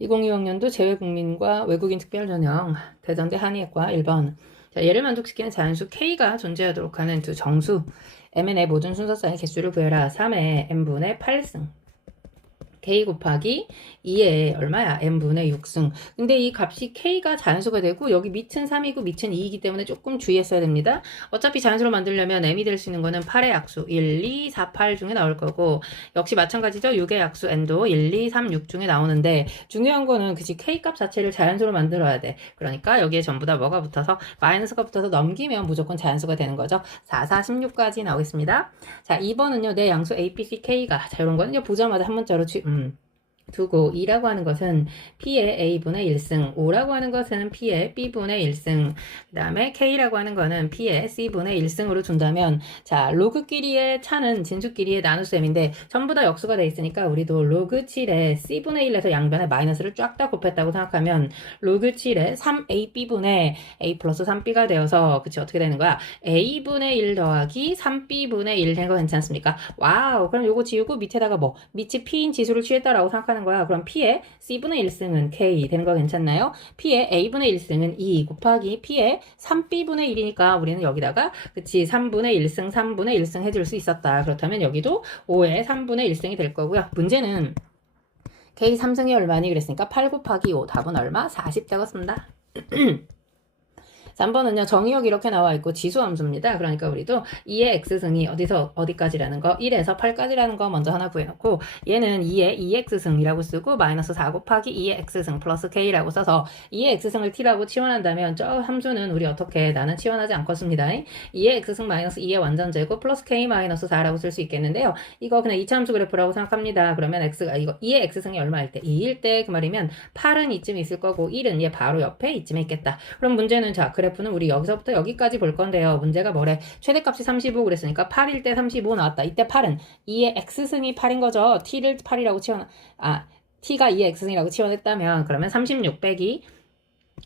2025학년도 재외국민과 외국인 특별전형 대전대 한의학과 1번. 자, 얘를 만족시키는 자연수 K가 존재하도록 하는 두 정수 Mn의 모든 순서쌍의 개수를 구해라. 3의 N분의 8승 K 곱하기 2의 얼마야? N분의 6승. 근데 이 값이 K가 자연수가 되고 여기 밑은 3이고 밑은 2이기 때문에 조금 주의했어야 됩니다. 어차피 자연수로 만들려면 M이 될 수 있는 거는 8의 약수 1, 2, 4, 8 중에 나올 거고 역시 마찬가지죠. 6의 약수 N도 1, 2, 3, 6 중에 나오는데 중요한 거는 그치 K 값 자체를 자연수로 만들어야 돼. 그러니까 여기에 전부 다 뭐가 붙어서 마이너스가 붙어서 넘기면 무조건 자연수가 되는 거죠. 4, 4, 16까지 나오겠습니다. 자, 2번은요. 내 양수 A, B, C, K가 자, 이런 거는요. 보자마자 한 문자로 두고 2라고 하는 것은 P의 A분의 1승, 5라고 하는 것은 P의 B분의 1승, 그 다음에 K라고 하는 거는 P의 C분의 1승으로 둔다면 자, 로그끼리의 차는 진수끼리의 나눗셈인데 전부 다 역수가 돼 있으니까 우리도 로그 7에 C분의 1에서 양변에 마이너스를 쫙 다 곱했다고 생각하면 로그 7에 3AB분의 A 플러스 3B가 되어서 그치 어떻게 되는 거야? A분의 1 더하기 3B분의 1 된 거 괜찮습니까? 와우, 그럼 요거 지우고 밑에다가 뭐 밑이 P인 지수를 취했다라고 생각하는 거야. 그럼 P의 C분의 1승은 K 되는 거 괜찮나요? P의 A분의 1승은 2 곱하기 P의 3B분의 1이니까 우리는 여기다가 그치 3분의 1승 3분의 1승 해줄 수 있었다. 그렇다면 여기도 5의 3분의 1승이 될 거고요. 문제는 K 3승이 얼마니 그랬으니까 8 곱하기 5 답은 얼마? 40 되었습니다. 3번은요. 정의역 이렇게 나와 있고 지수함수입니다. 그러니까 우리도 2의 x승이 어디서 어디까지라는 거 1에서 8까지라는 거 먼저 하나 구해놓고 얘는 2의 2x승이라고 쓰고 마이너스 4 곱하기 2의 x승 플러스 k라고 써서 2의 x승을 t라고 치환한다면 저 함수는 우리 어떻게 나는 치환하지 않겠습니다. 2의 x승 마이너스 2의 완전제곱 플러스 k 마이너스 4라고 쓸 수 있겠는데요. 이거 그냥 이차함수 그래프라고 생각합니다. 그러면 x가 이거 2의 x승이 얼마일 때? 2일 때 그 말이면 8은 이쯤에 있을 거고 1은 얘 바로 옆에 이쯤에 있겠다. 그럼 문제는 자 그래프는 우리 여기서부터 여기까지 볼 건데요. 문제가 뭐래? 최대값이 35 그랬으니까 8일 때 35 나왔다. 이때 8은 2의 x승이 8인 거죠. t를 8이라고 t가 2의 x승이라고 치환했다면 그러면 36 빼기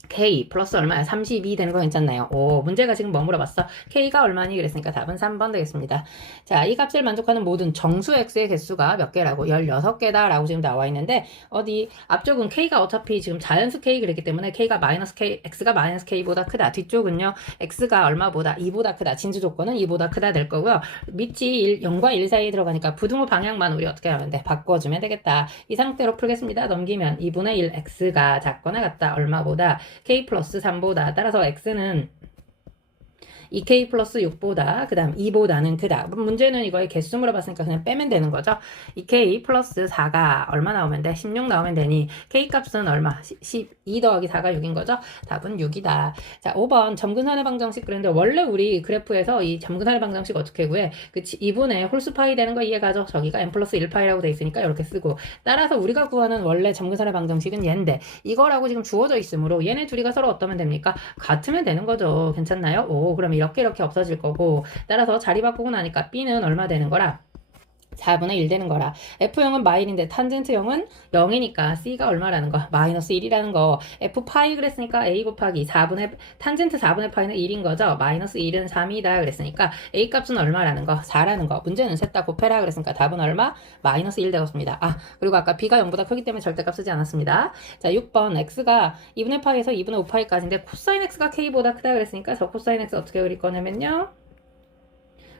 K 플러스 얼마야? 32 되는 거 괜찮나요? 오, 문제가 지금 뭐 물어봤어? K가 얼마니? 그랬으니까 답은 3번 되겠습니다. 자, 이 값을 만족하는 모든 정수 X의 개수가 몇 개라고? 16개다 라고 지금 나와 있는데 어디 앞쪽은 K가 어차피 지금 자연수 K 그랬기 때문에 K가 마이너스 K, X가 마이너스 K보다 크다. 뒤쪽은요. X가 얼마보다? 2보다 크다. 진주 조건은 2보다 크다 될 거고요. 밑이 0과 1 사이에 들어가니까 부등호 방향만 우리 어떻게 하면 돼? 바꿔주면 되겠다. 이 상태로 풀겠습니다. 넘기면 2분의 1 X가 작거나 같다. 얼마보다? K 플러스 3보다 따라서 X는 2K 플러스 6보다 그 다음 2보다는 크다. 문제는 이거의 개수 물어봤으니까 그냥 빼면 되는 거죠. 2K 플러스 4가 얼마 나오면 돼? 16 나오면 되니 K 값은 얼마? 12 더하기 4가 6인 거죠. 답은 6이다. 자 5번 점근산의 방정식 그랬는데 원래 우리 그래프에서 이 점근산의 방정식 어떻게 구해? 그치 2분의 홀수파이 되는 거 이해가죠? 저기가 n 플러스 1파이라고 돼 있으니까 이렇게 쓰고 따라서 우리가 구하는 원래 점근산의 방정식은 얘인데 이거라고 지금 주어져 있으므로 얘네 둘이가 서로 어떠면 됩니까? 같으면 되는 거죠. 괜찮나요? 오 그럼 이렇게 없어질 거고 따라서 자리 바꾸고 나니까 B는 얼마 되는 거라? 4분의 1 되는 거라. F형은 마일인데 탄젠트형은 0이니까 C가 얼마라는 거? 마이너스 1이라는 거. F 파이 그랬으니까 A 곱하기 4분의 탄젠트 4분의 파이는 1인 거죠. 마이너스 1은 3이다 그랬으니까 A 값은 얼마라는 거? 4라는 거. 문제는 셋 다 곱해라 그랬으니까 답은 얼마? 마이너스 1 되었습니다. 아 그리고 아까 B가 0보다 크기 때문에 절대값 쓰지 않았습니다. 자 6번 X가 2분의 파이에서 2분의 5파이까지인데 코사인 X가 K보다 크다 그랬으니까 저 코사인 X 어떻게 그릴 거냐면요.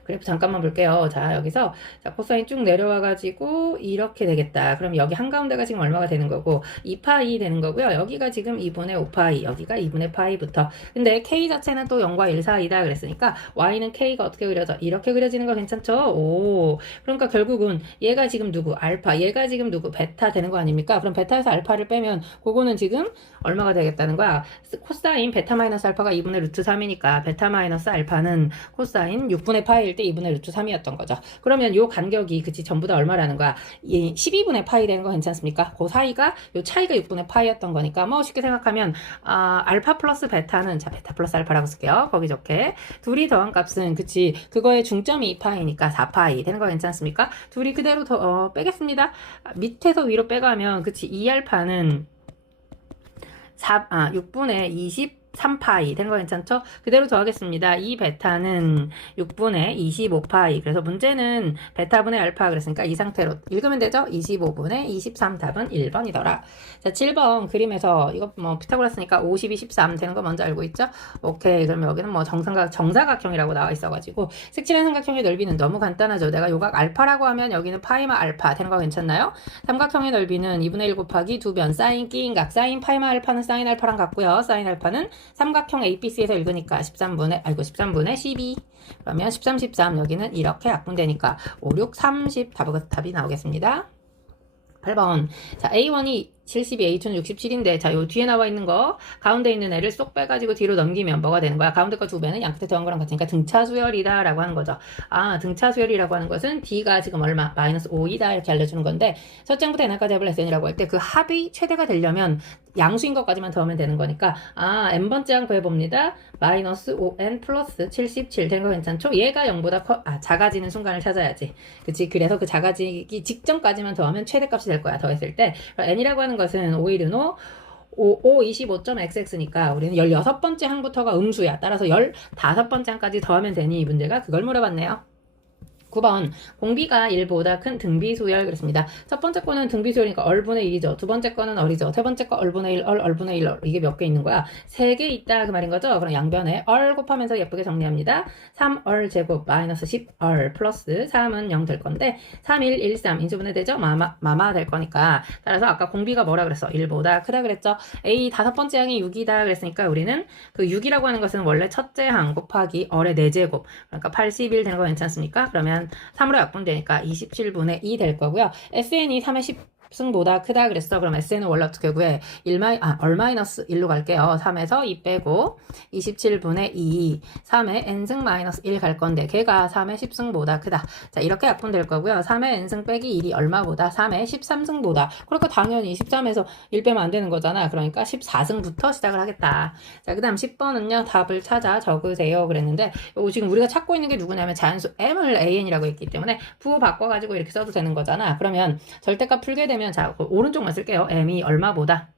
그래프 잠깐만 볼게요. 자, 여기서 자, 코사인 쭉 내려와가지고 이렇게 되겠다. 그럼 여기 한가운데가 지금 얼마가 되는 거고 2파이 되는 거고요. 여기가 지금 2분의 5파이, 여기가 2분의 파이부터. 근데 K 자체는 또 0과 1 사이다 그랬으니까 Y는 K가 어떻게 그려져? 이렇게 그려지는 거 괜찮죠? 오, 그러니까 결국은 얘가 지금 누구? 알파, 얘가 지금 누구? 베타 되는 거 아닙니까? 그럼 베타에서 알파를 빼면 그거는 지금 얼마가 되겠다는 거야? 코사인 베타 마이너스 알파가 2분의 루트 3이니까 베타 마이너스 알파는 코사인 6분의 파이 때 2분의 루트 3이었던 거죠. 그러면 요 간격이 그치 전부 다 얼마라는 거야? 12분의 파이 되는 거 괜찮습니까? 그 사이가 요 차이가 6분의 파이였던 거니까 뭐 쉽게 생각하면 알파 플러스 베타는 자 베타 플러스 알파라고 쓸게요. 거기 좋게 둘이 더한 값은 그치 그거의 중점이 2파이니까 4파이 되는 거 괜찮습니까? 둘이 그대로 더 빼겠습니다. 밑에서 위로 빼가면 그치 2알파는 6분의 20 3파이 되는 거 괜찮죠? 그대로 더하겠습니다. 이 베타는 6분의 25파이. 그래서 문제는 베타분의 알파 그랬으니까 이 상태로 읽으면 되죠? 25분의 23 답은 1번이더라. 자, 7번 그림에서 이거 뭐 피타고라스니까 52, 13 되는 거 먼저 알고 있죠? 오케이. 그러면 여기는 뭐 정사각형이라고 나와 있어가지고 색칠한 삼각형의 넓이는 너무 간단하죠. 내가 요각 알파라고 하면 여기는 파이마 알파 되는 거 괜찮나요? 삼각형의 넓이는 2분의 1 곱하기 두 변 사인 끼인 각 사인 파이마 알파는 사인 알파랑 같고요. 사인 알파는 삼각형 ABC에서 읽으니까 13분의 12. 그러면 13, 13 여기는 이렇게 약분되니까 5, 6, 30 답이 나오겠습니다. 8번. 자, A1이 72, A2는 67인데, 자, 요 뒤에 나와 있는 거, 가운데 있는 애를 쏙 빼가지고 뒤로 넘기면 뭐가 되는 거야? 가운데 거 두 배는 양끝에 더한 거랑 같으니까 등차수열이다 라고 하는 거죠. 아, 등차수열이라고 하는 것은 D가 지금 얼마? 마이너스 5이다 이렇게 알려주는 건데, 첫째부터 n까지 합을 SN이라고 할 때 그 합이 최대가 되려면 양수인 것까지만 더하면 되는 거니까, 아, n번째 항 구해봅니다. 마이너스 5n 플러스 77 되는 거 괜찮죠? 얘가 0보다 작아지는 순간을 찾아야지. 그치? 그래서 그 작아지기 직전까지만 더하면 최대값이 될 거야. 더했을 때. n이라고 하는 것은 5일은호 25.xx니까 우리는 16번째 항부터가 음수야. 따라서 15번째 항까지 더하면 되니 이 문제가 그걸 물어봤네요. 9번 공비가 1보다 큰 등비수열 그랬습니다. 첫 번째 거는 등비수열이니까 얼분의 1이죠. 두 번째 거는 얼이죠. 세 번째 거 얼분의 1, 얼분의 1, 이게 몇 개 있는 거야? 3개 있다 그 말인 거죠. 그럼 양변에 얼 곱하면서 예쁘게 정리합니다. 3얼 제곱 마이너스 10얼 플러스 3은 0 될 건데 3, 1, 1, 3 인수분해 되죠? 마마 될 거니까 따라서 아까 공비가 뭐라 그랬어? 1보다 크다 그랬죠? A 다섯 번째 항이 6이다 그랬으니까 우리는 그 6이라고 하는 것은 원래 첫째 항 곱하기 얼의 4제곱 그러니까 81 되는 거 괜찮습니까? 그러면 3으로 약분되니까 27분의 2 될 거고요. SN이 3의 10승보다 크다 그랬어. 그럼 SN은 원래 어떻게 구해? 얼 마이너스 1로 갈게요. 3에서 2 빼고 27분의 2, 3의 n승 마이너스 1 갈 건데 걔가 3의 10승보다 크다. 자, 이렇게 약분될 거고요. 3의 n승 빼기 1이 얼마보다? 3의 13승보다. 그러니까 당연히 13에서 1 빼면 안 되는 거잖아. 그러니까 14승부터 시작을 하겠다. 자, 그 다음 10번은요. 답을 찾아 적으세요. 그랬는데 지금 우리가 찾고 있는 게 누구냐면 자연수 m을 an이라고 했기 때문에 부호 바꿔가지고 이렇게 써도 되는 거잖아. 그러면 절대값 풀게 되면 자, 오른쪽만 쓸게요. m이 얼마보다?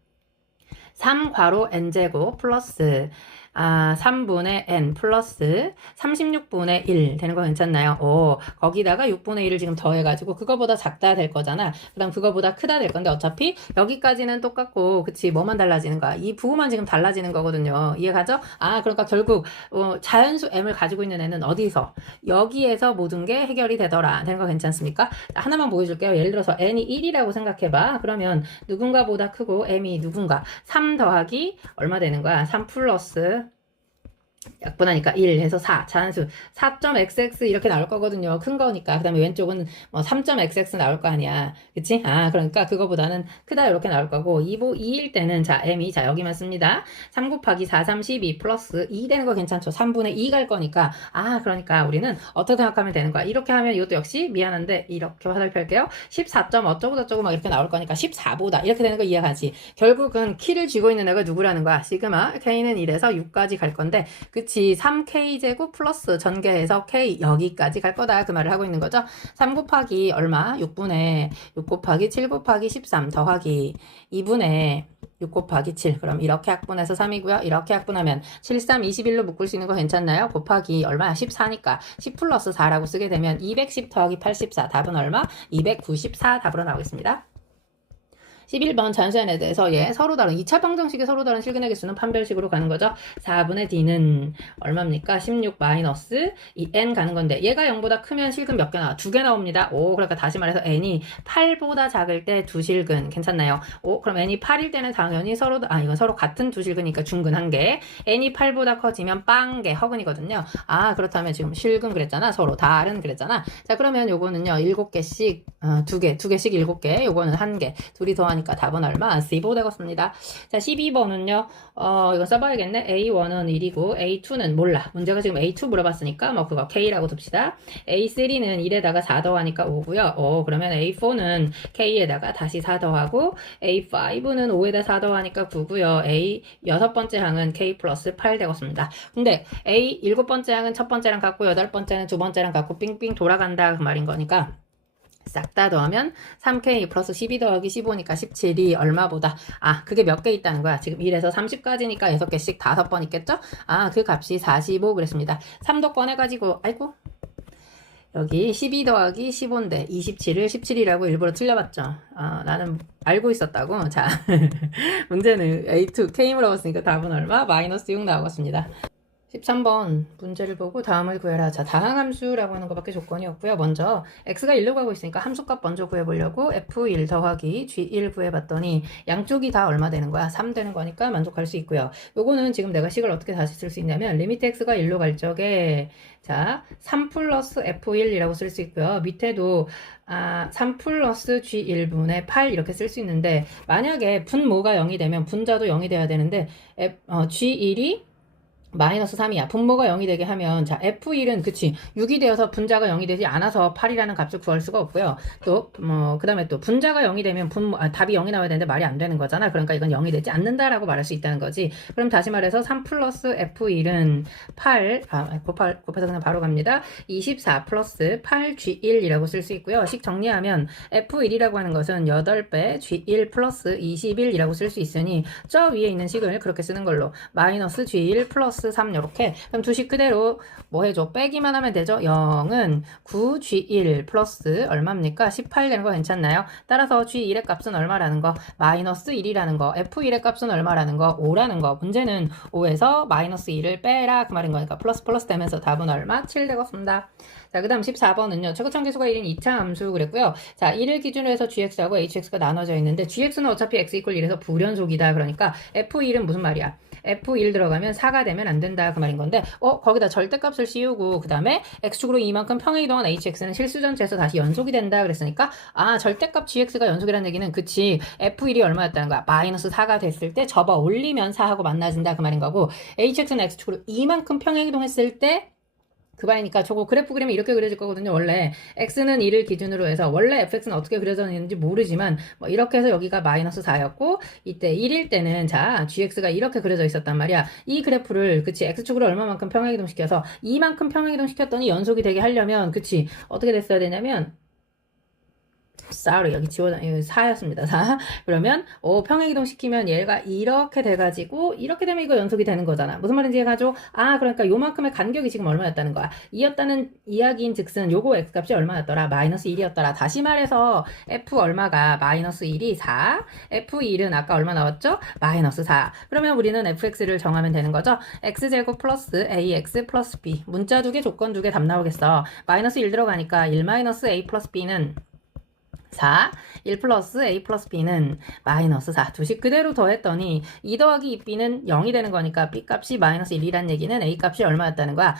3 괄호 n제곱 플러스 3분의 n 플러스 36분의 1 되는 거 괜찮나요? 거기다가 6분의 1을 지금 더해가지고 그거보다 작다 될 거잖아. 그 다음 그거보다 크다 될 건데 어차피 여기까지는 똑같고 그치 뭐만 달라지는 거야. 이 부호만 지금 달라지는 거거든요. 이해가죠? 그러니까 결국 자연수 m을 가지고 있는 애는 어디서? 여기에서 모든 게 해결이 되더라. 되는 거 괜찮습니까? 하나만 보여줄게요. 예를 들어서 n이 1이라고 생각해봐. 그러면 누군가보다 크고 m이 누군가 3 더하기 얼마 되는 거야? 3 플러스 약분하니까 1 해서 4 자연수 4.xx 이렇게 나올 거거든요. 큰 거니까. 그 다음에 왼쪽은 뭐 3.xx 나올 거 아니야. 그치? 그러니까 그거보다는 크다 이렇게 나올 거고 2일 때는 자 m이 자 여기만 씁니다. 3 곱하기 4, 32 플러스 2 되는 거 괜찮죠? 3분의 2 갈 거니까 그러니까 우리는 어떻게 생각하면 되는 거야? 이렇게 하면 이것도 역시 미안한데 이렇게 화살표 할게요. 14. 어쩌고 저쩌고 막 이렇게 나올 거니까 14보다 이렇게 되는 거 이해가지? 결국은 키를 쥐고 있는 애가 누구라는 거야? 시그마 k는 1에서 6까지 갈 건데 그치 3k제곱 플러스 전개해서 k 여기까지 갈 거다 그 말을 하고 있는 거죠. 3 곱하기 얼마? 6분의 6 곱하기 7 곱하기 13 더하기 2분의 6 곱하기 7 그럼 이렇게 약분해서 3이고요. 이렇게 약분하면 7, 3, 21로 묶을 수 있는 거 괜찮나요? 곱하기 얼마야? 14니까 10 플러스 4라고 쓰게 되면 210 더하기 84 답은 얼마? 294 답으로 나오겠습니다. 11번 자연수연에 대해서 서로 다른 2차 방정식의 서로 다른 실근의 개수는 판별식으로 가는 거죠. 4분의 d는 얼마입니까? 16 마이너스 이 n 가는 건데 얘가 0보다 크면 실근 몇 개 나와? 2개 나옵니다. 그러니까 다시 말해서 n이 8보다 작을 때 두 실근 괜찮나요? 그럼 n이 8일 때는 당연히 이건 서로 같은 두 실근이니까 중근 1개. n이 8보다 커지면 빵개 허근이거든요. 그렇다면 지금 실근 그랬잖아. 서로 다른 그랬잖아. 자 그러면 요거는요 7개씩 2개씩 7개 요거는 1개 둘이 더하니까 답은 얼마? C5 되겠습니다. 자 12번은요 이거 써봐야겠네. A1은 1이고 A2는 몰라. 문제가 지금 A2 물어봤으니까 뭐 그거 K라고 둡시다. A3는 1에다가 4 더하니까 5고요. 그러면 A4는 K에다가 다시 4 더하고 A5는 5에다 4 더하니까 9고요. A 6번째 항은 K 플러스 8 되겠습니다. 근데 A 7번째 항은 첫 번째랑 같고 8번째는 두 번째랑 같고 삥삥 돌아간다 그 말인 거니까 싹 다 더하면 3K 플러스 12 더하기 15니까 17이 얼마보다? 그게 몇 개 있다는 거야. 지금 1에서 30까지니까 6개씩 5번 있겠죠? 그 값이 45 그랬습니다. 3도 꺼내가지고 아이고 여기 12 더하기 15인데 27을 17이라고 일부러 틀려봤죠. 나는 알고 있었다고. 자, 문제는 A2 K 물어봤으니까 답은 얼마? 마이너스 6 나오겠습니다. 13번 문제를 보고 다음을 구해라. 자, 다항함수라고 하는 것밖에 조건이 없고요. 먼저 x가 1로 가고 있으니까 함수값 먼저 구해보려고 f1 더하기 g1 구해봤더니 양쪽이 다 얼마 되는 거야? 3 되는 거니까 만족할 수 있고요. 요거는 지금 내가 식을 어떻게 다시 쓸 수 있냐면 리미트 x가 1로 갈 적에 자, 3 플러스 f1이라고 쓸 수 있고요. 밑에도 3 플러스 g1분의 8 이렇게 쓸 수 있는데 만약에 분모가 0이 되면 분자도 0이 돼야 되는데 g1이 마이너스 3이야. 분모가 0이 되게 하면 자 F1은 그치 6이 되어서 분자가 0이 되지 않아서 8이라는 값을 구할 수가 없고요. 또 그 다음에 또 분자가 0이 되면 답이 0이 나와야 되는데 말이 안 되는 거잖아. 그러니까 이건 0이 되지 않는다라고 말할 수 있다는 거지. 그럼 다시 말해서 3 플러스 F1은 8 곱해서 그냥 바로 갑니다. 24 플러스 8G1이라고 쓸 수 있고요. 식 정리하면 F1이라고 하는 것은 8배 G1 플러스 21이라고 쓸 수 있으니 저 위에 있는 식을 그렇게 쓰는 걸로 마이너스 G1 플러스 3 이렇게 그럼 두식 그대로 뭐 해줘? 빼기만 하면 되죠? 0은 9G1 플러스 얼마입니까? 18 되는 거 괜찮나요? 따라서 G1의 값은 얼마라는 거? 마이너스 1이라는 거. F1의 값은 얼마라는 거? 5라는 거. 문제는 5에서 마이너스 1을 빼라 그 말인 거니까 플러스 플러스 되면서 답은 얼마? 7 되겠습니다. 자, 그 다음 14번은요. 최고참계수가 1인 2차 함수 그랬고요. 자, 1을 기준으로 해서 gx하고 hx가 나눠져 있는데 gx는 어차피 x 이퀄 1에서 불연속이다. 그러니까 f1은 무슨 말이야? F1 들어가면 4가 되면 안 된다 그 말인 건데 거기다 절대값을 씌우고 그 다음에 x축으로 이만큼 평행 이동한 hx는 실수 전체에서 다시 연속이 된다 그랬으니까 절대값 gx가 연속이라는 얘기는 그치 F1이 얼마였다는 거야? 마이너스 4가 됐을 때 접어 올리면 4하고 만나진다 그 말인 거고 hx는 x축으로 이만큼 평행 이동했을 때 그 말이니까 저거 그래프 그리면 이렇게 그려질 거거든요. 원래 x는 1을 기준으로 해서 원래 fx는 어떻게 그려져 있는지 모르지만 뭐 이렇게 해서 여기가 마이너스 4였고 이때 1일 때는 자 gx가 이렇게 그려져 있었단 말이야. 이 그래프를 그치 x축으로 얼마만큼 평행이동시켜서 이만큼 평행이동시켰더니 연속이 되게 하려면 그치 어떻게 됐어야 되냐면 sorry 여기 지워져 4였습니다. 4. 그러면 평행이동 시키면 얘가 이렇게 돼가지고 이렇게 되면 이거 연속이 되는 거잖아. 무슨 말인지 이해가죠? 그러니까 요만큼의 간격이 지금 얼마였다는 거야. 이었다는 이야기인 즉슨 요거 x값이 얼마였더라? 마이너스 1이었더라. 다시 말해서 f 얼마가 마이너스 1이 4 f1은 아까 얼마 나왔죠? 마이너스 4. 그러면 우리는 fx를 정하면 되는 거죠. x제곱 플러스 ax 플러스 b 문자 두 개 조건 두 개 답 나오겠어. 마이너스 1 들어가니까 1 마이너스 a 플러스 b는 4, 1 플러스 a 플러스 b는 마이너스 4. 두식 그대로 더했더니 2 더하기 2b는 0이 되는 거니까 b 값이 마이너스 1이란 얘기는 a 값이 얼마였다는 거야?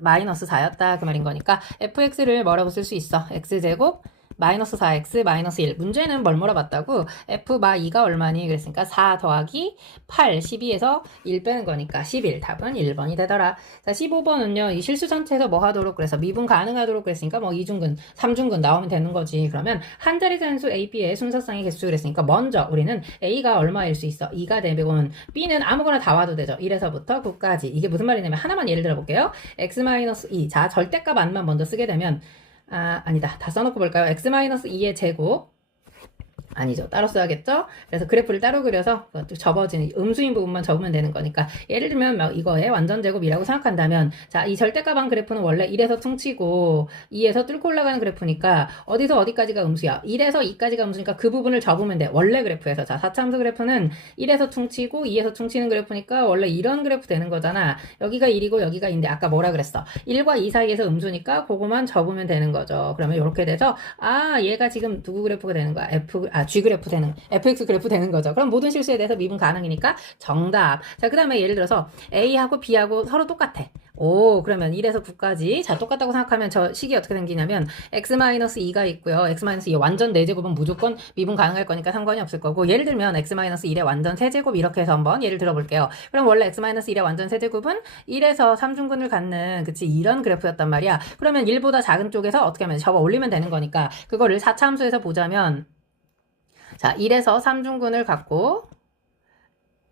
마이너스 4였다 그 말인 거니까 fx를 뭐라고 쓸 수 있어? x제곱 마이너스 4x 마이너스 1 문제는 뭘 물어봤다고 f 마 2가 얼마니 그랬으니까 4 더하기 8 12에서 1 빼는 거니까 11 답은 1번이 되더라. 자 15번은요 이 실수 전체에서 뭐 하도록 그래서 미분 가능하도록 그랬으니까 뭐 2중근 3중근 나오면 되는 거지. 그러면 한 자리 잔수 a, b의 순서쌍의 개수 그랬으니까 먼저 우리는 a가 얼마일 수 있어? 2가 되면 b는 아무거나 다 와도 되죠. 1에서부터 9까지 이게 무슨 말이냐면 하나만 예를 들어 볼게요. x-2 자 절대값 안만 먼저 쓰게 되면 아니다. 다 써놓고 볼까요? x-2의 제곱 아니죠. 따로 써야겠죠? 그래서 그래프를 따로 그려서 접어지는 음수인 부분만 접으면 되는 거니까 예를 들면 이거의 완전 제곱이라고 생각한다면 자, 이 절대값한 그래프는 원래 1에서 퉁치고 2에서 뚫고 올라가는 그래프니까 어디서 어디까지가 음수야? 1에서 2까지가 음수니까 그 부분을 접으면 돼. 원래 그래프에서. 자, 4차함수 그래프는 1에서 퉁치고 2에서 퉁치는 그래프니까 원래 이런 그래프 되는 거잖아. 여기가 1이고 여기가 2인데 아까 뭐라 그랬어? 1과 2 사이에서 음수니까 그거만 접으면 되는 거죠. 그러면 이렇게 돼서 얘가 지금 누구 그래프가 되는 거야? G 그래프 되는, fx 그래프 되는 거죠. 그럼 모든 실수에 대해서 미분 가능이니까 정답. 자, 그 다음에 예를 들어서 A하고 B하고 서로 똑같아. 그러면 1에서 9까지. 자, 똑같다고 생각하면 저 식이 어떻게 생기냐면 x-2가 있고요. x-2의 완전 4제곱은 무조건 미분 가능할 거니까 상관이 없을 거고 예를 들면 x-1의 완전 세제곱 이렇게 해서 한번 예를 들어볼게요. 그럼 원래 x-1의 완전 세제곱은 1에서 3중근을 갖는 그치 이런 그래프였단 말이야. 그러면 1보다 작은 쪽에서 어떻게 하면 접어 올리면 되는 거니까 그거를 4차 함수에서 보자면 자, 1에서 3중근을 갖고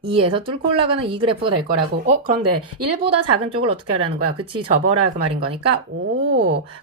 2에서 뚫고 올라가는 이 그래프가 될 거라고. 그런데 1보다 작은 쪽을 어떻게 하라는 거야? 그치, 접어라 그 말인 거니까.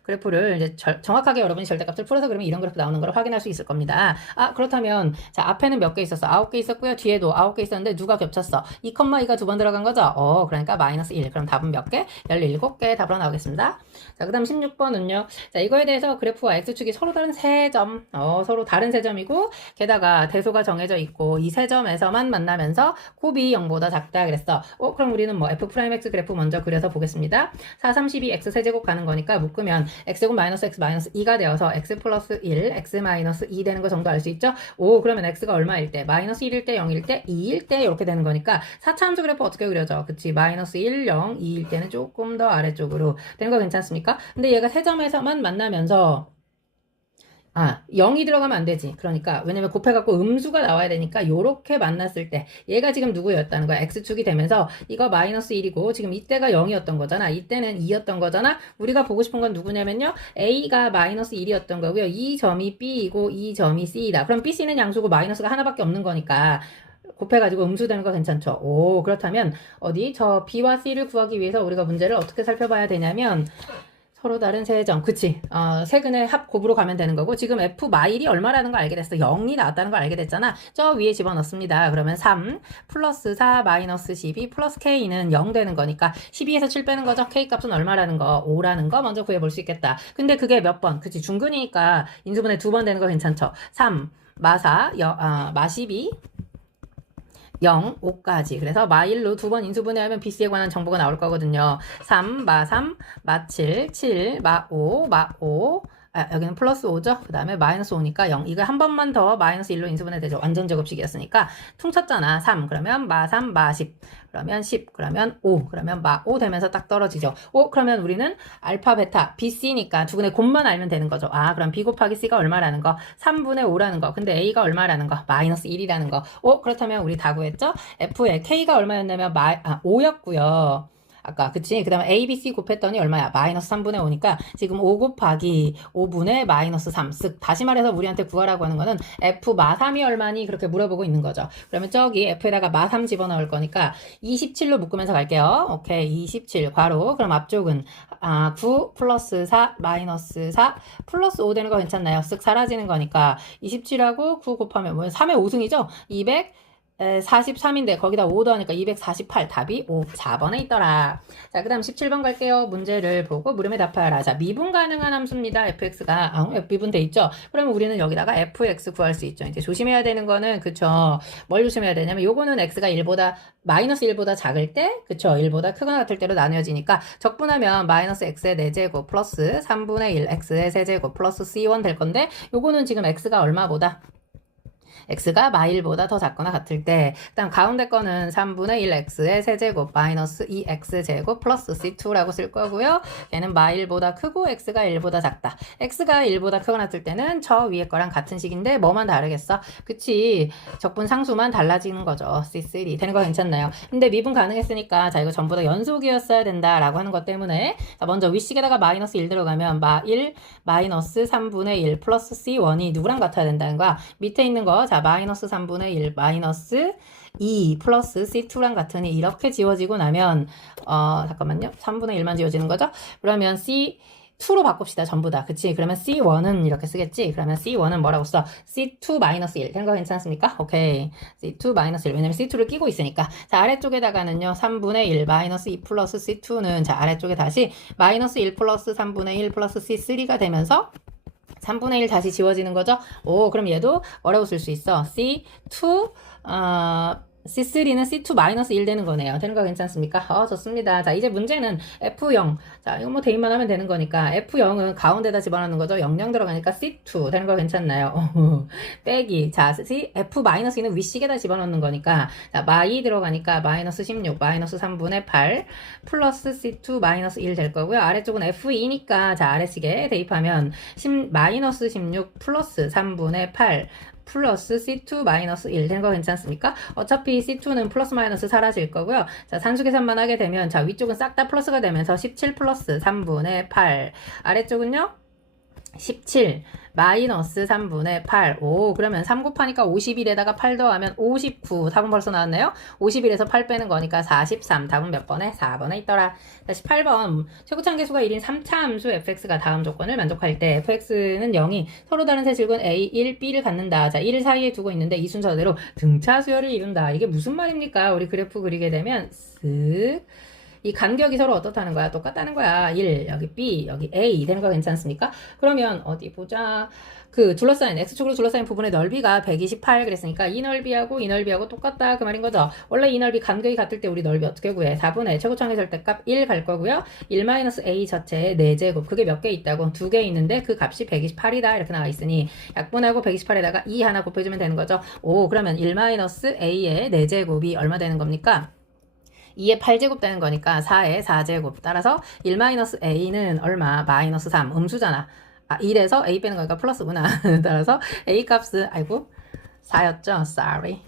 그래프를 이제 정확하게 여러분이 절대값을 풀어서 그러면 이런 그래프 나오는 걸 확인할 수 있을 겁니다. 그렇다면 자, 앞에는 몇 개 있었어? 9개 있었고요. 뒤에도 9개 있었는데 누가 겹쳤어? 2,2가 두 번 들어간 거죠? 그러니까 마이너스 1. 그럼 답은 몇 개? 17개 답으로 나오겠습니다. 자, 그 다음 16번은요. 자, 이거에 대해서 그래프와 X축이 서로 다른 세 점, 서로 다른 세 점이고, 게다가 대소가 정해져 있고, 이 세 점에서만 만나면서 곱이 0보다 작다 그랬어. 그럼 우리는 뭐 F'X 그래프 먼저 그려서 보겠습니다. 4, 32, X 세제곱 가는 거니까 묶으면 X제곱 마이너스 X 마이너스 2가 되어서 X 플러스 1, X 마이너스 2 되는 거 정도 알 수 있죠? 그러면 X가 얼마일 때? 마이너스 1일 때, 0일 때, 2일 때 이렇게 되는 거니까 4차함수 그래프 어떻게 그려져? 그치? 마이너스 1, 0, 2일 때는 조금 더 아래쪽으로 되는 거 괜찮습니까? 근데 얘가 세 점에서만 만나면서 0이 들어가면 안 되지. 그러니까 왜냐면 곱해갖고 음수가 나와야 되니까 요렇게 만났을 때 얘가 지금 누구였다는 거야? X축이 되면서 이거 마이너스 1이고 지금 이때가 0이었던 거잖아. 이때는 2였던 거잖아. 우리가 보고 싶은 건 누구냐면요. A가 마이너스 1이었던 거고요. 이 점이 B이고 이 점이 C이다. 그럼 B, C는 양수고 마이너스가 하나밖에 없는 거니까 곱해가지고 음수되는 거 괜찮죠? 그렇다면 저 B와 C를 구하기 위해서 우리가 문제를 어떻게 살펴봐야 되냐면 서로 다른 세점, 그치? 세근의 합 곱으로 가면 되는 거고, 지금 F 마일이 얼마라는 걸 알게 됐어. 0이 나왔다는 걸 알게 됐잖아. 저 위에 집어넣습니다. 그러면 3 플러스 4 마이너스 12 플러스 K는 0 되는 거니까 12에서 7 빼는 거죠. K 값은 얼마라는 거? 5라는 거 먼저 구해볼 수 있겠다. 근데 그게 몇 번? 그치? 중근이니까 인수분해 2번 되는 거 괜찮죠? 3 마사, 마12 0, 5까지. 그래서 마1로 두 번 인수분해하면 BC에 관한 정보가 나올 거거든요. 3, 마3, 마7, 7, 마5, 마5. 여기는 플러스 5죠? 그 다음에 마이너스 5니까 0. 이거 한 번만 더 마이너스 1로 인수분해 되죠. 완전 제곱식이었으니까. 퉁쳤잖아. 3. 그러면 마3, 마10. 그러면 10. 그러면 5. 그러면 마5 되면서 딱 떨어지죠. 그러면 우리는 알파, 베타, BC니까 두 분의 곱만 알면 되는 거죠. 그럼 B 곱하기 C가 얼마라는 거? 3분의 5라는 거. 근데 A가 얼마라는 거? 마이너스 1이라는 거. 그렇다면 우리 다 구했죠? F의 K가 얼마였냐면 5였고요. 아까 그치? 그 다음에 A, B, C 곱했더니 얼마야? 마이너스 3분의 5니까 지금 5 곱하기 5분의 마이너스 3. 다시 말해서 우리한테 구하라고 하는 거는 F 마3이 얼마니? 그렇게 물어보고 있는 거죠. 그러면 저기 F에다가 마3 집어넣을 거니까 27로 묶으면서 갈게요. 오케이. 27 괄호. 그럼 앞쪽은 9 플러스 4 마이너스 4 플러스 5 되는 거 괜찮나요? 쓱 사라지는 거니까 27하고 9 곱하면 3의 5승이죠? 243인데 거기다 5 더하니까 248 답이 4번에 있더라. 자, 그 다음 17번 갈게요. 문제를 보고 물음에 답하라. 자, 미분 가능한 함수입니다. fx가 미분 돼 있죠. 그러면 우리는 여기다가 fx 구할 수 있죠. 이제 조심해야 되는 거는 그쵸. 뭘 조심해야 되냐면 요거는 x가 1보다 마이너스 1보다 작을 때 그쵸. 1보다 크거나 같을 때로 나뉘어지니까 적분하면 마이너스 x의 4제곱 플러스 3분의 1 x의 세제곱 플러스 c1 될 건데 요거는 지금 x가 얼마보다 x가 마1보다 더 작거나 같을 때, 그 다음 가운데 거는 3분의 1x의 세제곱 마이너스 2x제곱 플러스 c2라고 쓸 거고요. 얘는 마1보다 크고 x가 1보다 작다. x가 1보다 크거나 같을 때는 저 위에 거랑 같은 식인데 뭐만 다르겠어? 그치? 적분 상수만 달라지는 거죠. c3 되는 거 괜찮나요? 근데 미분 가능했으니까 자 이거 전부 다 연속이었어야 된다라고 하는 것 때문에 자 먼저 윗식에다가 마이너스 1 들어가면 마1 마이너스 3분의 1 플러스 c1이 누구랑 같아야 된다는 거야? 밑에 있는 거 자 마이너스 3분의 1 마이너스 2 플러스 C2랑 같으니 이렇게 지워지고 나면 잠깐만요. 3분의 1만 지워지는 거죠? 그러면 C2로 바꿉시다. 전부 다. 그치? 그러면 C1은 이렇게 쓰겠지? 그러면 C1은 뭐라고 써? C2 마이너스 1. 된 거 괜찮습니까? 오케이. C2 마이너스 1. 왜냐면 C2를 끼고 있으니까. 자, 아래쪽에다가는요. 3분의 1 마이너스 2 플러스 C2는 자, 아래쪽에 다시 마이너스 1 플러스 3분의 1 플러스 C3가 되면서 3분의 1 다시 지워지는 거죠? 그럼 얘도 뭐라고 쓸 수 있어? C2, C3는 C2 마이너스 1 되는 거네요. 되는 거 괜찮습니까? 좋습니다. 자, 이제 문제는 F0. 자, 이거 뭐 대입만 하면 되는 거니까 F0은 가운데다 집어넣는 거죠. 0 들어가니까 C2 되는 거 괜찮나요? 빼기. 자, F 마이너스 2는 윗식에다 집어넣는 거니까 자, 마2 들어가니까 마이너스 16, 마이너스 3분의 8 플러스 C2 마이너스 1 될 거고요. 아래쪽은 F2니까 자, 아래식에 대입하면 마이너스 16 플러스 3분의 8 플러스 C2 마이너스 1 되는 거 괜찮습니까? 어차피 C2는 플러스 마이너스 사라질 거고요. 자, 산수 계산만 하게 되면 자, 위쪽은 싹 다 플러스가 되면서 17 플러스 3분의 8 아래쪽은요? 17 마이너스 3분의 8. 오, 그러면 3 곱하니까 51에다가 8 더하면 59. 답은 벌써 나왔네요. 51에서 8 빼는 거니까 43. 답은 몇 번에? 4번에 있더라. 다시 8번. 최고차함계수가 1인 3차 함수 fx가 다음 조건을 만족할 때 fx는 0이 서로 다른 세 줄근 a, 1, b를 갖는다. 자, 1을 사이에 두고 있는데 이 순서대로 등차 수열을 이룬다. 이게 무슨 말입니까? 우리 그래프 그리게 되면 쓱. 이 간격이 서로 어떻다는 거야? 똑같다는 거야. 1, 여기 B, 여기 A 되는 거 괜찮습니까? 그러면 어디 보자. 그 둘러싸인, X축으로 둘러싸인 부분의 넓이가 128 그랬으니까 이 넓이하고 이 넓이하고 똑같다 그 말인 거죠. 원래 이 넓이 간격이 같을 때 우리 넓이 어떻게 구해? 4분의 최고차항의 절대값 1 갈 거고요. 1-A 자체의 4제곱. 그게 몇 개 있다고? 2개 있는데 그 값이 128이다 이렇게 나와 있으니 약분하고 128에다가 2 하나 곱해주면 되는 거죠. 오, 그러면 1-A의 4제곱이 얼마 되는 겁니까? 2의 8제곱 되는 거니까 4의 4제곱. 따라서 1-a는 얼마? 마이너스 3. 음수잖아. 아, 1에서 a 빼는 거니까 플러스구나. 따라서 a 값은 아이고 4였죠. Sorry.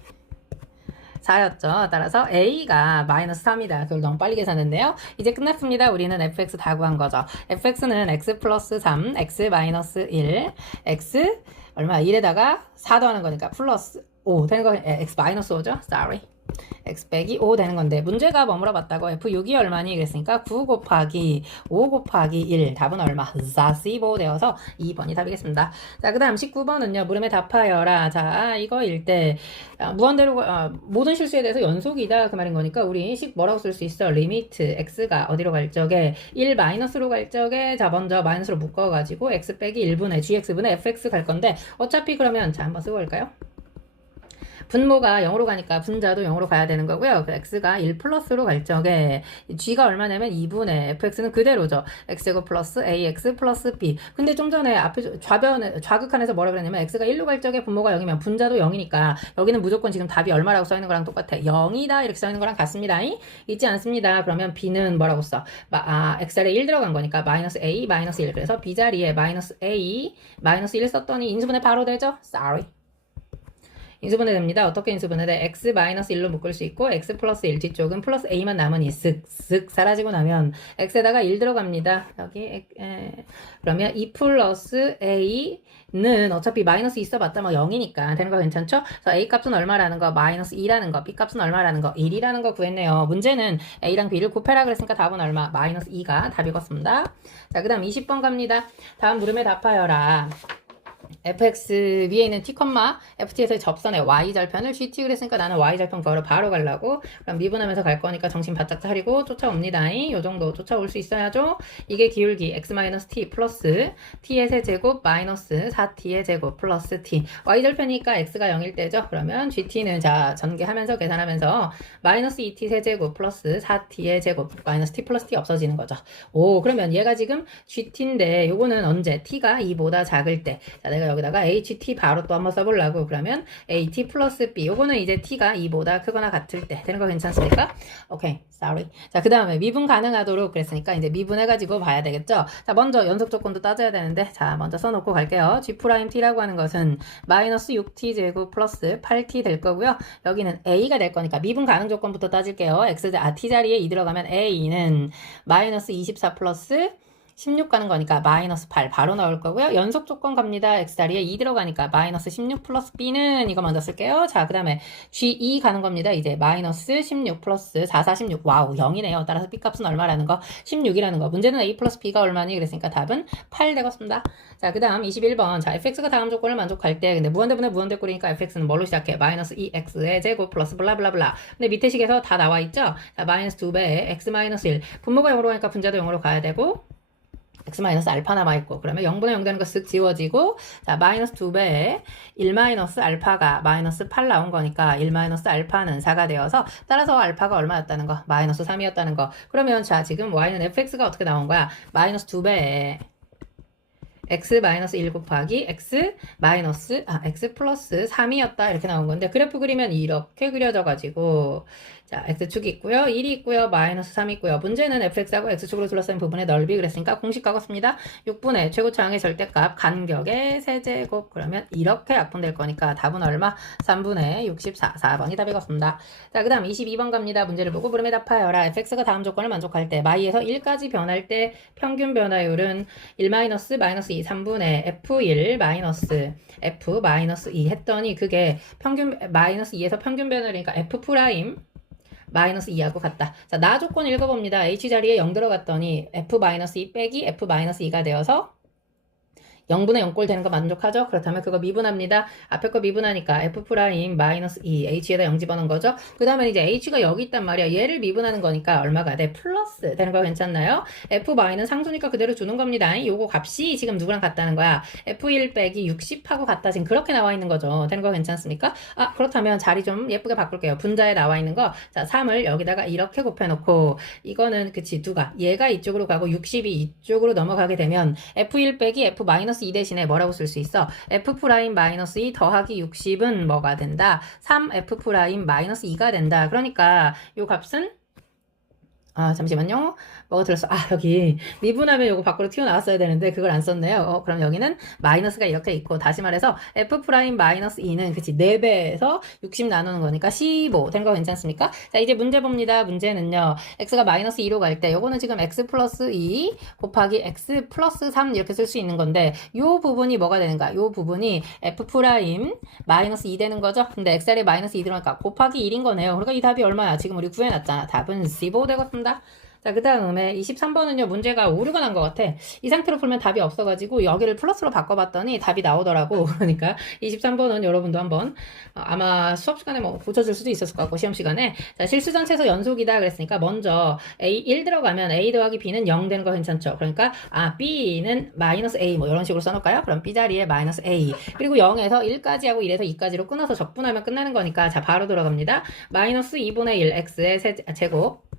4였죠. 따라서 a가 마이너스 3이다. 그걸 너무 빨리 계산했는데요. 이제 끝났습니다. 우리는 fx 다 구한 거죠. fx는 x 플러스 3, x 마이너스 1, x 얼마? 1에다가 4 더하는 거니까 플러스 5 되는 거, x 마이너스 5죠. Sorry. x 빼기 5 되는 건데 문제가 뭐 물어봤다고? f6이 얼마니? 그랬으니까 9 곱하기 5 곱하기 1 답은 얼마? 45 되어서 2번이 답이겠습니다. 자, 그 다음 19번은요. 물음에 답하여라. 자, 이거일 때 무한대로 모든 실수에 대해서 연속이다 그 말인 거니까 우리 식 뭐라고 쓸 수 있어? 리미트 x가 어디로 갈 적에 1 마이너스로 갈 적에 자 먼저 마이너스로 묶어가지고 x 빼기 1분의 gx분의 fx 갈 건데 어차피 그러면 자 한번 쓰고 볼까요? 분모가 0으로 가니까 분자도 0으로 가야 되는 거고요. 그 x가 1 플러스로 갈 적에 g가 얼마냐면 2분의 fx는 그대로죠. x제곱 플러스 ax 플러스 b. 근데 좀 전에 앞에 좌극한에서 뭐라 그랬냐면 x가 1로 갈 적에 분모가 0이면 분자도 0이니까 여기는 무조건 지금 답이 얼마라고 써있는 거랑 똑같아. 0이다 이렇게 써있는 거랑 같습니다. 있지 않습니다. 그러면 b는 뭐라고 써? x자리에 1 들어간 거니까 마이너스 a 마이너스 1. 그래서 b 자리에 마이너스 a 마이너스 1 썼더니 인수분해 바로 되죠? Sorry. 인수분해 됩니다. 어떻게 인수분해 돼? x-1로 묶을 수 있고 x 플러스 1 뒤쪽은 플러스 a만 남으니 쓱쓱 사라지고 나면 x에다가 1 들어갑니다. 여기 그러면 2 플러스 a는 어차피 마이너스 있어봤자 뭐 0이니까 되는 거 괜찮죠? 그래서 a 값은 얼마라는 거? 마이너스 2라는 거. b 값은 얼마라는 거? 1이라는 거 구했네요. 문제는 a랑 b를 곱해라 그랬으니까 답은 얼마? 마이너스 2가 답이겠습니다. 자, 그 다음 20번 갑니다. 다음 물음에 답하여라. fx 위에 있는 t, ft에서의 접선의 y절편을 gt 그랬으니까 나는 y절편 구하러 바로 가려고. 그럼 미분하면서 갈 거니까 정신 바짝 차리고 쫓아옵니다. 요 정도 쫓아올 수 있어야죠. 이게 기울기 x-t 플러스 t의 세제곱 마이너스 4t의 제곱 플러스 t. y절편이니까 x가 0일 때죠. 그러면 gt는 자 전개하면서 계산하면서 마이너스 2t 세제곱 플러스 4t의 제곱 마이너스 t 플러스 t 없어지는 거죠. 오, 그러면 얘가 지금 gt인데 요거는 언제? t가 2보다 작을 때. 자, 내가 여기다가 ht 바로 또 한번 써보려고. 그러면 at 플러스 b. 요거는 이제 t가 2보다 크거나 같을 때 되는 거 괜찮습니까? 오케이, sorry. 자, 그 다음에 미분 가능하도록 그랬으니까 이제 미분해가지고 봐야 되겠죠. 자, 먼저 연속 조건도 따져야 되는데 자, 먼저 써놓고 갈게요. g't라고 하는 것은 마이너스 6t 제곱 플러스 8t 될 거고요. 여기는 a가 될 거니까 미분 가능 조건부터 따질게요. t 자리에 2 들어가면 a는 마이너스 24 플러스 16 가는 거니까 마이너스 8 바로 나올 거고요. 연속 조건 갑니다. x자리에 2 들어가니까 마이너스 16 플러스 b는 이거 먼저 쓸게요. 자, 그 다음에 g2 가는 겁니다. 이제 마이너스 16 플러스 4, 4, 16. 와우, 0이네요. 따라서 b 값은 얼마라는 거? 16이라는 거. 문제는 a 플러스 b가 얼마니? 그랬으니까 답은 8 되겠습니다. 자, 그 다음 21번. 자, fx가 다음 조건을 만족할 때 근데 무한대분의 무한대꼴이니까 fx는 뭘로 시작해? 마이너스 2x의 제곱 플러스 블라블라블라. 근데 밑에 식에서 다 나와 있죠? 자, 마이너스 2배에 x 마이너스 1. 분모가 0으로 가니까 분자도 0으로 가야 되고 x 마이너스 알파 남아있고 그러면 0분의 0 되는 거 쓱 지워지고 자 마이너스 2배에 1 마이너스 알파가 마이너스 8 나온 거니까 1 마이너스 알파는 4가 되어서 따라서 알파가 얼마였다는 거? 마이너스 3이었다는 거. 그러면 자 지금 y는 fx가 어떻게 나온 거야? 마이너스 2배에 x-1 곱하기 x 플러스 3이었다 이렇게 나온 건데 그래프 그리면 이렇게 그려져가지고 자 x축이 있고요 1이 있고요 마이너스 3이 있고요. 문제는 fx하고 x축으로 둘러싸인 부분의 넓이 그랬으니까 공식 가겠습니다. 6분의 최고차항의 절대값 간격의 세제곱. 그러면 이렇게 약분될 거니까 답은 얼마? 3분의 64 4번이 답이겠습니다. 자, 그 다음 22번 갑니다. 문제를 보고 물음에 답하여라. fx가 다음 조건을 만족할 때 마이에서 1까지 변할 때 평균 변화율은 1 마이너스 2 빼기 3분의 F1 마이너스 F 마이너스 2 했더니 그게 평균 마이너스 2에서 평균 변화니까 F 프라임 마이너스 2하고 같다. 자, 나 조건 읽어봅니다. H 자리에 0 들어갔더니 F 마이너스 2 빼기 F 마이너스 2가 되어서 0분의 0꼴 되는 거 만족하죠? 그렇다면 그거 미분합니다. 앞에 거 미분하니까 F 프라임 마이너스 2 H에다 0 집어넣은 거죠? 그 다음에 이제 H가 여기 있단 말이야. 얘를 미분하는 거니까 얼마가 돼? 플러스 되는 거 괜찮나요? F 마이는 상수니까 그대로 주는 겁니다. 요거 값이 지금 누구랑 같다는 거야? F1 빼기 60하고 같다. 지금 그렇게 나와 있는 거죠. 되는 거 괜찮습니까? 아, 그렇다면 자리 좀 예쁘게 바꿀게요. 분자에 나와 있는 거. 자, 3을 여기다가 이렇게 곱해놓고 이거는 그치 누가? 얘가 이쪽으로 가고 60이 이쪽으로 넘어가게 되면 F1 빼기 F 마이너스 2 대신에 뭐라고 쓸 수 있어? F 프라임 마이너스 2 더하기 60은 뭐가 된다? 3F 프라임 마이너스 2가 된다. 그러니까 요 값은 잠시만요. 뭐가 들었어? 여기 미분하면 요거 밖으로 튀어나왔어야 되는데 그걸 안 썼네요. 그럼 여기는 마이너스가 이렇게 있고 다시 말해서 F 프라임 마이너스 2는 그치 4배에서 60 나누는 거니까 15 된 거 괜찮습니까? 자, 이제 문제 봅니다. 문제는요. x가 마이너스 2로 갈 때 요거는 지금 x 플러스 2 곱하기 x 플러스 3 이렇게 쓸 수 있는 건데 요 부분이 뭐가 되는가? 요 부분이 F 프라임 마이너스 2 되는 거죠? 근데 x자리에 마이너스 2 들어가니까 곱하기 1인 거네요. 그러니까 이 답이 얼마야? 지금 우리 구해놨잖아. 답은 15 되겠습니다. 자, 그 다음에 23번은요, 문제가 오류가 난 것 같아. 이 상태로 풀면 답이 없어가지고 여기를 플러스로 바꿔봤더니 답이 나오더라고. 그러니까 23번은 여러분도 한번 아마 수업 시간에 뭐 고쳐줄 수도 있었을 것 같고 시험 시간에 자, 실수 전체에서 연속이다 그랬으니까 먼저 A 1 들어가면 A 더하기 B는 0 되는 거 괜찮죠? 그러니까 B는 마이너스 A 뭐 이런 식으로 써놓을까요? 그럼 B 자리에 마이너스 A 그리고 0에서 1까지 하고 1에서 2까지로 끊어서 적분하면 끝나는 거니까 자 바로 들어갑니다. 마이너스 2분의 1 X의 제곱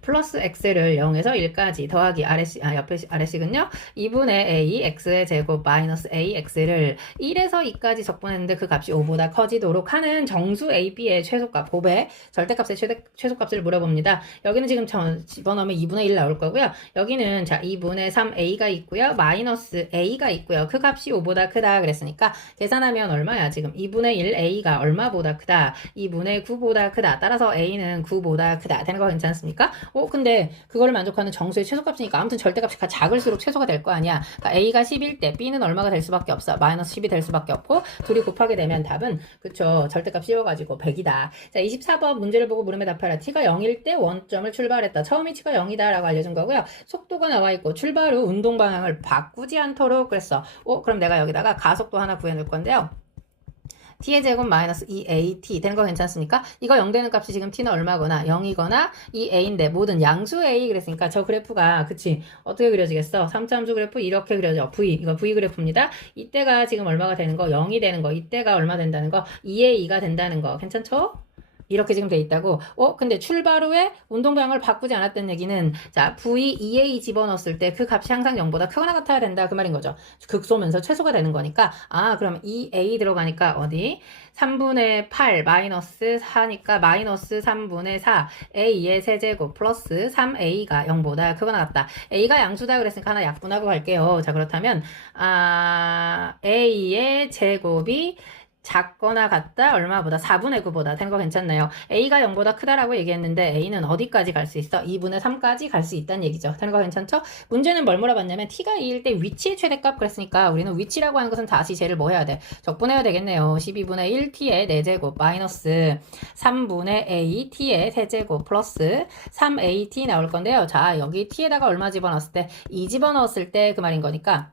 플러스 x를 0에서 1까지 더하기 옆에 아래식은요. 2분의 a x의 제곱 마이너스 a x를 1에서 2까지 적분했는데 그 값이 5보다 커지도록 하는 정수 a, b의 최소값, 곱의 절대값의 최소값을 물어봅니다. 여기는 지금 집어넣으면 2분의 1 나올 거고요. 여기는 자 2분의 3a가 있고요. 마이너스 a가 있고요. 그 값이 5보다 크다 그랬으니까 계산하면 얼마야? 지금 2분의 1 a가 얼마보다 크다? 2분의 9보다 크다. 따라서 a는 9보다 크다. 되는 거 괜찮습니까? 근데 그거를 만족하는 정수의 최소값이니까 아무튼 절대값이 작을수록 최소가 될 거 아니야. 그러니까 A가 10일 때 B는 얼마가 될 수밖에 없어. 마이너스 10이 될 수밖에 없고 둘이 곱하게 되면 답은 그쵸. 절대값 씌워가지고 100이다. 자 24번 문제를 보고 물음에 답하라. T가 0일 때 원점을 출발했다. 처음이 T가 0이다 라고 알려준 거고요. 속도가 나와 있고 출발 후 운동 방향을 바꾸지 않도록 그랬어. 그럼 내가 여기다가 가속도 하나 구해 놓을 건데요. t의 제곱 마이너스 2at 되는 거 괜찮습니까? 이거 0 되는 값이 지금 t는 얼마거나 0이거나 2a인데 모든 양수 a 그랬으니까 저 그래프가 그치 어떻게 그려지겠어? 3차함수 그래프 이렇게 그려져. v 이거 v 그래프입니다. 이때가 지금 얼마가 되는 거? 0이 되는 거. 이때가 얼마 된다는 거? 2a가 된다는 거. 괜찮죠? 이렇게 지금 돼 있다고. 근데 출발 후에 운동 방향을 바꾸지 않았다는 얘기는 자 v 2a 집어넣었을 때 그 값이 항상 0보다 크거나 같아야 된다 그 말인 거죠. 극소면서 최소가 되는 거니까 그럼 2a 들어가니까 어디 3분의 8 마이너스 4니까 마이너스 3분의 4 a의 세제곱 플러스 3a가 0보다 크거나 같다. a가 양수다 그랬으니까 하나 약분하고 갈게요. 자 그렇다면 a의 제곱이 작거나 같다 얼마보다 4분의 9보다 된 거 괜찮나요? a가 0보다 크다라고 얘기했는데 a는 어디까지 갈 수 있어? 2분의 3까지 갈 수 있다는 얘기죠. 되는 거 괜찮죠? 문제는 뭘 물어봤냐면 t가 2일 때 위치의 최대값 그랬으니까 우리는 위치라고 하는 것은 다시 쟤를 뭐 해야 돼? 적분해야 되겠네요. 12분의 1 t의 4제곱 마이너스 3분의 a t의 세제곱 플러스 3at 나올 건데요. 자 여기 t에다가 얼마 집어넣었을 때 2 집어넣었을 때 그 말인 거니까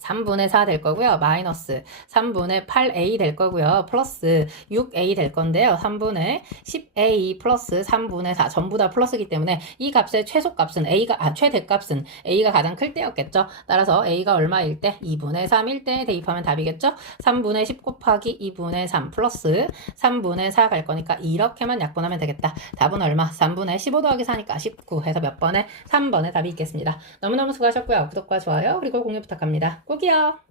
3분의 4 될 거고요. 마이너스 3분의 8a 될 거고요. 플러스 6a 될 건데요. 3분의 10a 플러스 3분의 4 전부 다 플러스이기 때문에 이 값의 최소값은 최대값은 a가 가장 클 때였겠죠. 따라서 a가 얼마일 때? 2분의 3일 때 대입하면 답이겠죠. 3분의 10 곱하기 2분의 3 플러스 3분의 4 갈 거니까 이렇게만 약분하면 되겠다. 답은 얼마? 3분의 15 더하기 4니까 19 해서 몇 번에? 3번에 답이 있겠습니다. 너무너무 수고하셨고요. 구독과 좋아요 그리고 공유 부탁합니다. 꼭이요.